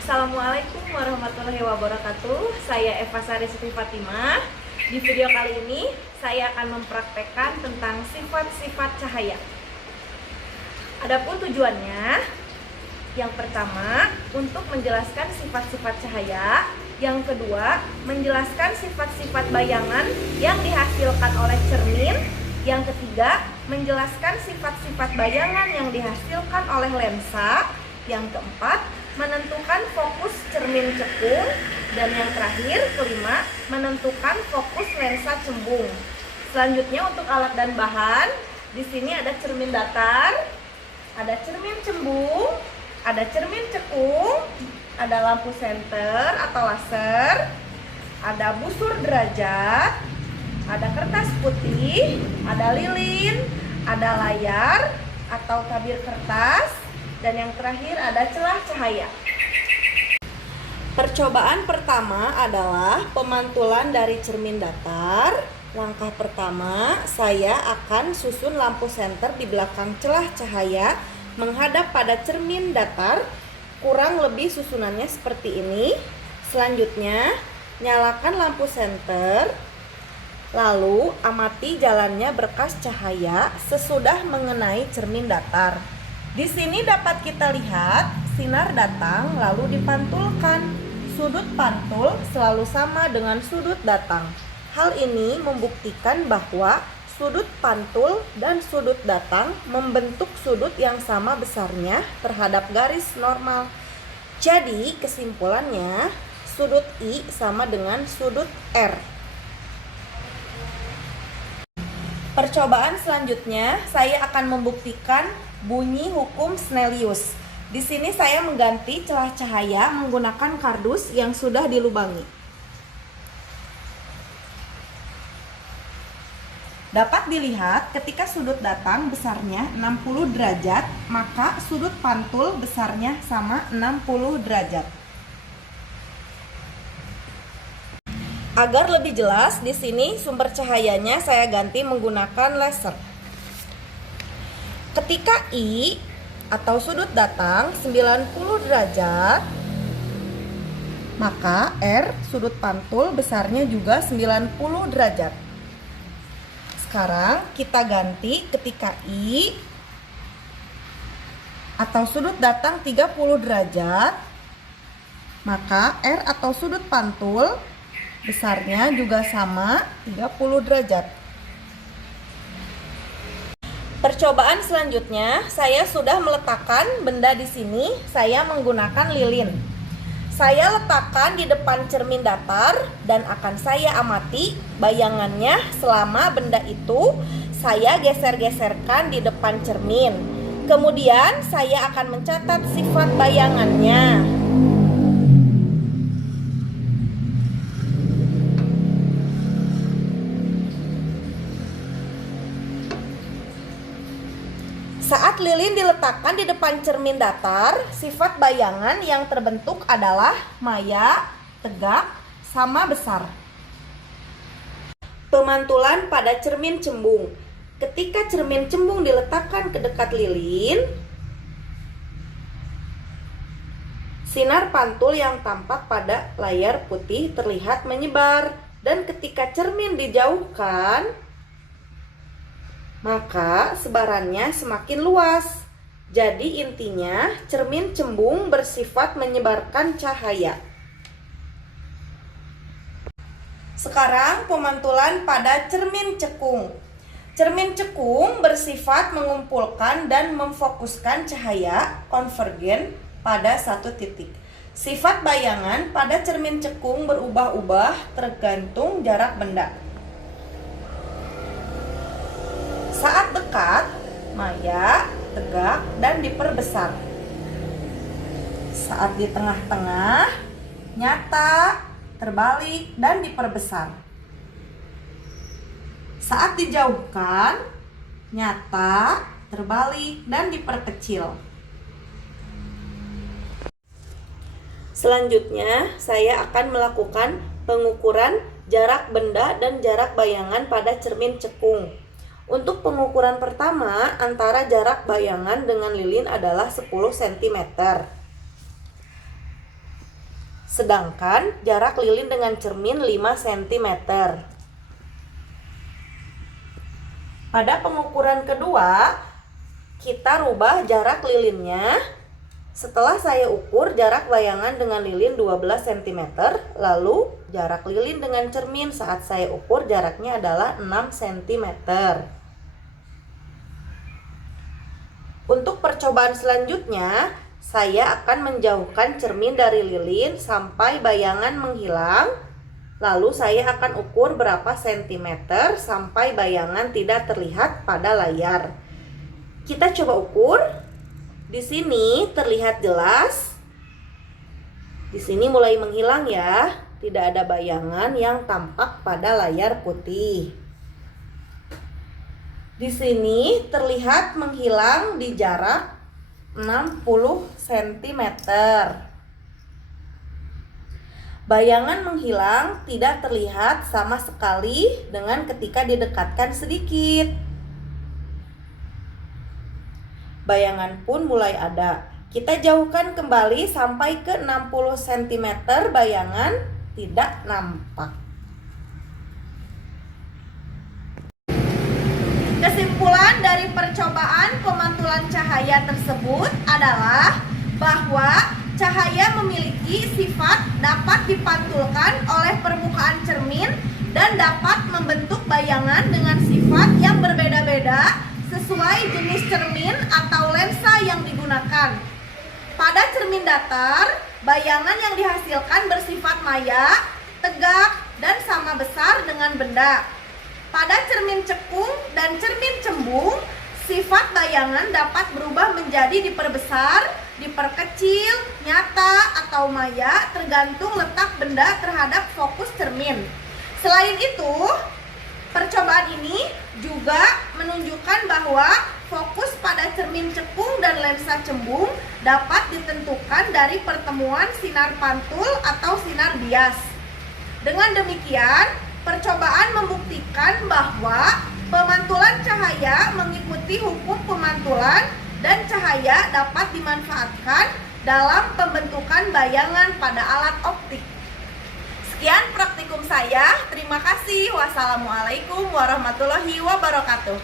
Assalamualaikum warahmatullahi wabarakatuh. Saya Eva Sari Siti Fatimah. Di video kali ini saya akan mempraktekkan tentang sifat-sifat cahaya. Adapun tujuannya, yang pertama untuk menjelaskan sifat-sifat cahaya, yang kedua menjelaskan sifat-sifat bayangan yang dihasilkan oleh cermin, yang ketiga menjelaskan sifat-sifat bayangan yang dihasilkan oleh lensa, yang keempat menentukan fokus cermin cekung, dan yang terakhir kelima menentukan fokus lensa cembung. Selanjutnya untuk alat dan bahan, di sini ada cermin datar, ada cermin cembung, ada cermin cekung, ada lampu senter atau laser, ada busur derajat, ada kertas putih, ada lilin, ada layar atau tabir kertas, dan yang terakhir ada celah cahaya. Percobaan pertama adalah pemantulan dari cermin datar. Langkah pertama, saya akan susun lampu senter di belakang celah cahaya menghadap pada cermin datar. Kurang lebih susunannya seperti ini. Selanjutnya, nyalakan lampu senter. Lalu amati jalannya berkas cahaya sesudah mengenai cermin datar. Di sini dapat kita lihat sinar datang lalu dipantulkan. Sudut pantul selalu sama dengan sudut datang. Hal ini membuktikan bahwa sudut pantul dan sudut datang membentuk sudut yang sama besarnya terhadap garis normal. Jadi kesimpulannya sudut I sama dengan sudut R. Percobaan selanjutnya saya akan membuktikan bunyi hukum Snellius. Di sini saya mengganti celah cahaya menggunakan kardus yang sudah dilubangi. Dapat dilihat ketika sudut datang besarnya 60 derajat, maka sudut pantul besarnya sama 60 derajat. Agar lebih jelas, di sini sumber cahayanya saya ganti menggunakan laser. Ketika I atau sudut datang 90 derajat, maka R sudut pantul besarnya juga 90 derajat. Sekarang kita ganti ketika I atau sudut datang 30 derajat, maka R atau sudut pantul besarnya juga sama 30 derajat. Percobaan selanjutnya, saya sudah meletakkan benda di sini. Saya menggunakan lilin. Saya letakkan di depan cermin datar dan akan saya amati bayangannya selama benda itu saya geser-geserkan di depan cermin. Kemudian saya akan mencatat sifat bayangannya. Saat lilin diletakkan di depan cermin datar, sifat bayangan yang terbentuk adalah maya, tegak, sama besar. Pemantulan pada cermin cembung. Ketika cermin cembung diletakkan ke dekat lilin, sinar pantul yang tampak pada layar putih terlihat menyebar, dan ketika cermin dijauhkan, maka sebarannya semakin luas. Jadi intinya cermin cembung bersifat menyebarkan cahaya. Sekarang pemantulan pada cermin cekung. Cermin cekung bersifat mengumpulkan dan memfokuskan cahaya konvergen pada satu titik. Sifat bayangan pada cermin cekung berubah-ubah tergantung jarak benda. Saat dekat, maya, tegak, dan diperbesar. Saat di tengah-tengah, nyata, terbalik, dan diperbesar. Saat dijauhkan, nyata, terbalik, dan diperkecil. Selanjutnya, saya akan melakukan pengukuran jarak benda dan jarak bayangan pada cermin cekung. Untuk pengukuran pertama, antara jarak bayangan dengan lilin adalah 10 cm. Sedangkan jarak lilin dengan cermin 5 cm. Pada pengukuran kedua, kita rubah jarak lilinnya. Setelah saya ukur jarak bayangan dengan lilin 12 cm, lalu jarak lilin dengan cermin saat saya ukur jaraknya adalah 6 cm. Untuk percobaan selanjutnya, saya akan menjauhkan cermin dari lilin sampai bayangan menghilang. Lalu saya akan ukur berapa sentimeter sampai bayangan tidak terlihat pada layar. Kita coba ukur. Di sini terlihat jelas. Di sini mulai menghilang ya. Tidak ada bayangan yang tampak pada layar putih. Di sini terlihat menghilang di jarak 60 cm. Bayangan menghilang tidak terlihat sama sekali dengan ketika didekatkan sedikit. Bayangan pun mulai ada. Kita jauhkan kembali sampai ke 60 cm, bayangan tidak nampak. Kesimpulan dari percobaan pemantulan cahaya tersebut adalah bahwa cahaya memiliki sifat dapat dipantulkan oleh permukaan cermin dan dapat membentuk bayangan dengan sifat yang berbeda-beda sesuai jenis cermin atau lensa yang digunakan. Pada cermin datar, bayangan yang dihasilkan bersifat maya, tegak, dan sama besar dengan benda. Pada cermin cekung dan cermin cembung, sifat bayangan dapat berubah menjadi diperbesar, diperkecil, nyata, atau maya tergantung letak benda terhadap fokus cermin. Selain itu, percobaan ini juga menunjukkan bahwa fokus pada cermin cekung dan lensa cembung dapat ditentukan dari pertemuan sinar pantul atau sinar bias. Dengan demikian, percobaan membuktikan bahwa pemantulan cahaya mengikuti hukum pemantulan dan cahaya dapat dimanfaatkan dalam pembentukan bayangan pada alat optik. Sekian praktikum saya. Terima kasih. Wassalamualaikum warahmatullahi wabarakatuh.